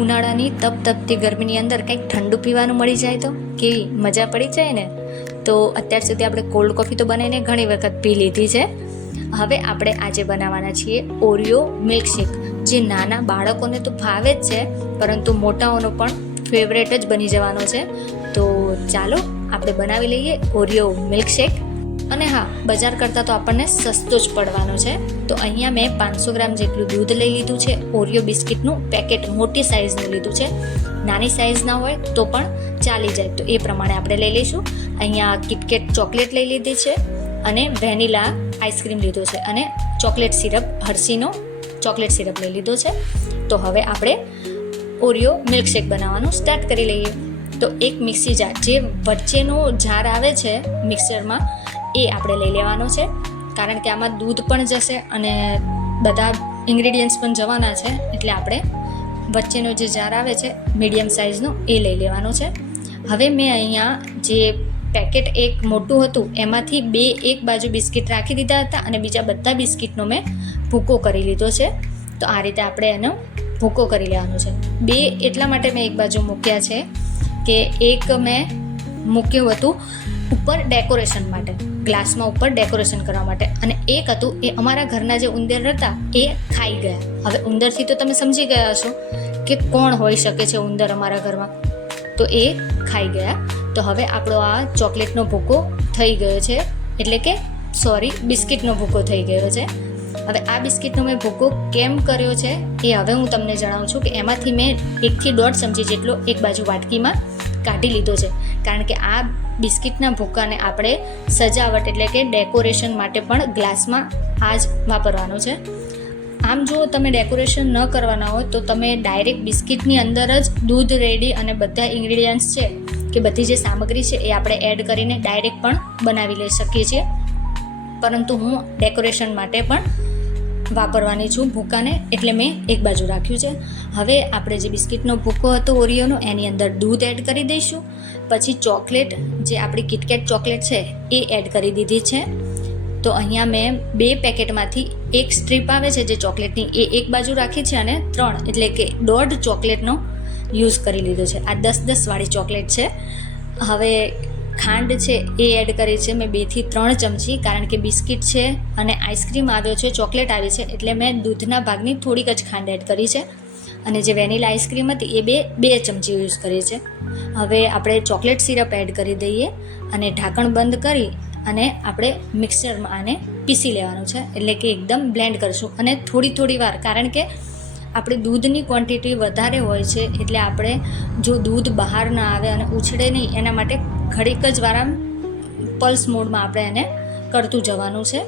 ઉનાળાની તપતી ગરમીની અંદર કંઈક ઠંડુ પીવાનું મળી જાય તો કેવી મજા પડી જાય ને. તો અત્યાર સુધી આપણે કોલ્ડ કોફી તો બનાવીને ઘણી વખત પી લીધી છે. હવે આપણે આજે બનાવવાના છીએ ઓરિયો મિલ્કશેક, જે નાના બાળકોને તો ભાવે જ છે, પરંતુ મોટાઓનો પણ ફેવરેટ જ બની જવાનો છે. તો ચાલો આપણે બનાવી લઈએ ઓરિયો મિલ્કશેક. અને હા, બજાર કરતાં તો આપણને સસ્તો જ પડવાનો છે. તો અહીંયા મેં 500 ગ્રામ જેટલું દૂધ લઈ લીધું છે. ઓરિયો બિસ્કિટનું પેકેટ મોટી સાઇઝનું લીધું છે. નાની સાઇઝ ના હોય તો પણ ચાલી જાય, તો એ પ્રમાણે આપણે લઈ લઈશું. અહીંયા કિટકેટ ચોકલેટ લઈ લીધી છે અને વેનીલા આઈસ્ક્રીમ લીધો છે અને ચોકલેટ સિરપ, હર્શીનો ચોકલેટ સિરપ લઈ લીધો છે. તો હવે આપણે ઓરિયો મિલ્કશેક બનાવવાનું સ્ટાર્ટ કરી લઈએ. તો એક મિક્સી જાર, જે વચ્ચેનો જાર આવે છે મિક્સરમાં, એ આપણે લઈ લેવાનો છે, કારણ કે આમાં દૂધ પણ જશે અને બધા ઇન્ગ્રીડિયન્ટ્સ પણ જવાના છે. એટલે આપણે વચ્ચેનો જે જાર આવે છે મીડિયમ સાઇઝનો, એ લઈ લેવાનો છે. હવે મેં અહીંયા જે પેકેટ એક મોટું હતું એમાંથી 2 એક બાજુ બિસ્કિટ રાખી દીધા હતા અને બીજા બધા બિસ્કિટનો મેં ભૂકો કરી લીધો છે. તો આ રીતે આપણે એનો ભૂકો કરી લેવાનો છે. 2 એટલા માટે મેં એક બાજુ મૂક્યા છે કે એક મેં મૂક્યું હતું ઉપર ડેકોરેશન માટે, ગ્લાસમાં ઉપર ડેકોરેશન કરવા માટે, અને એક હતું એ અમારા ઘરના જે ઉંદર હતા એ ખાઈ ગયા. હવે ઉંદરથી તો તમે સમજી ગયા હશો કે કોણ હોઈ શકે છે ઉંદર અમારા ઘરમાં, તો એ ખાઈ ગયા. તો હવે આપણો આ ચોકલેટનો ભૂકો થઈ ગયો છે, એટલે કે બિસ્કિટનો ભૂકો થઈ ગયો છે. હવે આ બિસ્કિટનો મેં ભૂકો કેમ કર્યો છે એ હવે હું તમને જણાવું છું. કે એમાંથી મેં 1 થી 1.5 ચમચી જેટલો એક બાજુ વાટકીમાં કાઢી લીધો છે, કારણ કે આ બિસ્કિટના ભૂકાને આપણે સજાવટ એટલે કે ડેકોરેશન માટે પણ ગ્લાસમાં આ જ વાપરવાનો છે. આમ જો તમે ડેકોરેશન ન કરવાના હોય તો તમે ડાયરેક્ટ બિસ્કિટની અંદર જ દૂધ રેડી અને બધા ઇન્ગ્રીડિયન્ટ્સ છે કે બધી જે સામગ્રી છે એ આપણે એડ કરીને ડાયરેક્ટ પણ બનાવી લઈ શકીએ છીએ, પરંતુ હું ડેકોરેશન માટે પણ વાપરવાની છું ભૂકાને, એટલે મેં એક બાજુ રાખ્યું છે. હવે આપણે જે બિસ્કિટનો ભૂકો હતો ઓરિયોનો, એની અંદર દૂધ એડ કરી દઈશું. પછી ચોકલેટ, જે આપણી કિટકેટ ચોકલેટ છે એ એડ કરી દીધી છે. તો અહીંયા મેં 2 પેકેટમાંથી 1 સ્ટ્રીપ આવે છે જે ચોકલેટની, એ એક બાજુ રાખી છે અને 3 એટલે કે 1.5 ચોકલેટનો યુઝ કરી લીધો છે. આ 10-10 વાળી ચોકલેટ છે. હવે ખાંડ છે એ એડ કરી છે મેં 2 થી 3 ચમચી, કારણ કે બિસ્કિટ છે અને આઈસ્ક્રીમ આવ્યો છે, ચોકલેટ આવી છે, એટલે મેં દૂધના ભાગની થોડીક જ ખાંડ એડ કરી છે. અને જે વેનીલા આઈસ્ક્રીમ હતી એ 2 ચમચી યુઝ કરી છે. હવે આપણે ચોકલેટ સિરપ એડ કરી દઈએ અને ઢાંકણ બંધ કરી અને આપણે મિક્સરમાં આને પીસી લેવાનું છે, એટલે કે એકદમ બ્લેન્ડ કરીશું. અને થોડી વાર, કારણ કે આપણે દૂધની ક્વોન્ટિટી વધારે હોય છે, એટલે આપણે જો દૂધ બહાર ના આવે અને ઉછળે નહીં એના માટે ઘડીક જ વાર પલ્સ મોડમાં આપણે એને કરતું જવાનું છે.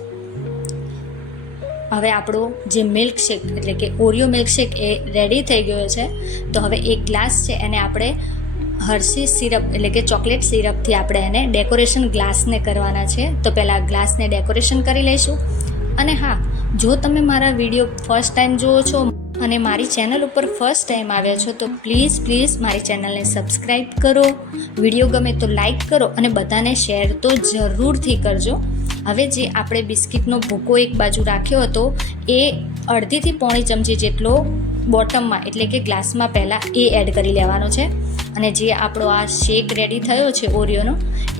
હવે આપણો જે મિલ્કશેક એટલે કે ઓરિયો મિલ્કશેક એ રેડી થઈ ગયો છે. તો હવે એક ગ્લાસ છે એને આપણે હર્શી સિરપ એટલે કે ચોકલેટ સિરપથી આપણે એને ડેકોરેશન ગ્લાસને કરવાના છે. તો પહેલાં ગ્લાસને ડેકોરેશન કરી લઈશું. અને હા, જો તમે મારા વિડીયો ફર્સ્ટ ટાઈમ જુઓ છો અને મારી ચેનલ ઉપર ફર્સ્ટ ટાઈમ આવ્યા છો તો પ્લીઝ મારી ચેનલને સબસ્ક્રાઈબ કરો, વિડીયો ગમે તો લાઈક કરો અને બધાને શેર તો જરૂરથી કરજો. હવે જે આપણે બિસ્કિટનો ભૂકો એક બાજુ રાખ્યો હતો એ 1.5 થી 1.5 ચમચી જેટલો બોટમમાં એટલે કે ગ્લાસમાં પહેલાં એ એડ કરી લેવાનો છે. અને જે આપણો આ શેક રેડી થયો છે ઓરિયોનો,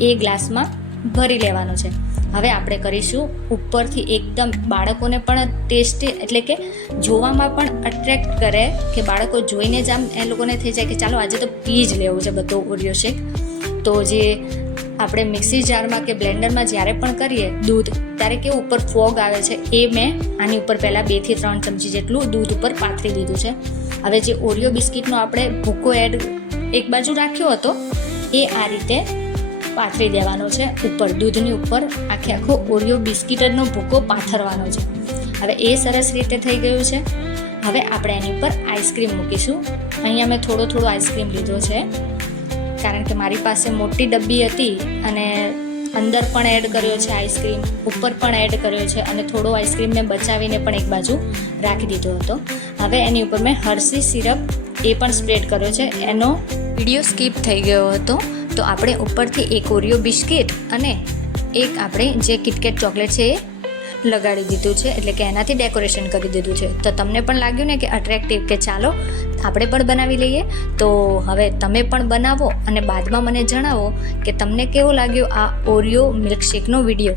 એ ગ્લાસમાં ભરી લેવાનો છે. હવે આપણે કરીશું ઉપરથી એકદમ બાળકોને પણ ટેસ્ટી એટલે કે જોવામાં પણ અટ્રેક્ટ કરે, કે બાળકો જોઈને જ આમ એ લોકોને થઈ જાય કે ચાલો આજે તો પી જ લેવું છે બધો ઓરિયો શેક. તો જે આપણે મિક્સી જારમાં કે બ્લેન્ડરમાં જ્યારે પણ કરીએ દૂધ, ત્યારે કેવું ઉપર ફોગ આવે છે, એ મેં આની ઉપર પહેલાં 2 થી 3 ચમચી જેટલું દૂધ ઉપર પાથરી દીધું છે. હવે જે ઓરિયો બિસ્કિટનો આપણે ભૂકો એડ એક બાજુ રાખ્યો હતો એ આ રીતે પાથરી દેવાનો છે ઉપર, દૂધની ઉપર આખો ઓરિયો બિસ્કિટનો ભૂકો પાથરવાનો છે. હવે એ સરસ રીતે થઈ ગયું છે. હવે આપણે એની ઉપર આઈસ્ક્રીમ મૂકીશું. અહીંયા મેં થોડો આઈસ્ક્રીમ લીધો છે, કારણ કે મારી પાસે મોટી ડબ્બી હતી અને અંદર પણ એડ કર્યો છે આઈસ્ક્રીમ, ઉપર પણ એડ કર્યો છે અને થોડો આઈસ્ક્રીમ મેં બચાવીને પણ એક બાજુ રાખી દીધો હતો. હવે એની ઉપર મેં હર્શી સિરપ એ પણ સ્પ્રેડ કર્યો છે, એનો વિડીયો સ્કીપ થઈ ગયો હતો. તો આપણે ઉપરથી એક ઓરિયો બિસ્કિટ અને એક આપણે જે કિટકેટ ચોકલેટ છે એ લગાડી દીધું છે, એટલે કે એનાથી ડેકોરેશન કરી દીધું છે. તો તમને પણ લાગ્યું ને કે અટ્રેક્ટિવ, કે ચાલો આપણે પણ બનાવી લઈએ. તો હવે તમે પણ બનાવો અને બાદમાં મને જણાવો કે તમને કેવો લાગ્યો આ ઓરિયો મિલ્કશેકનો વિડીયો.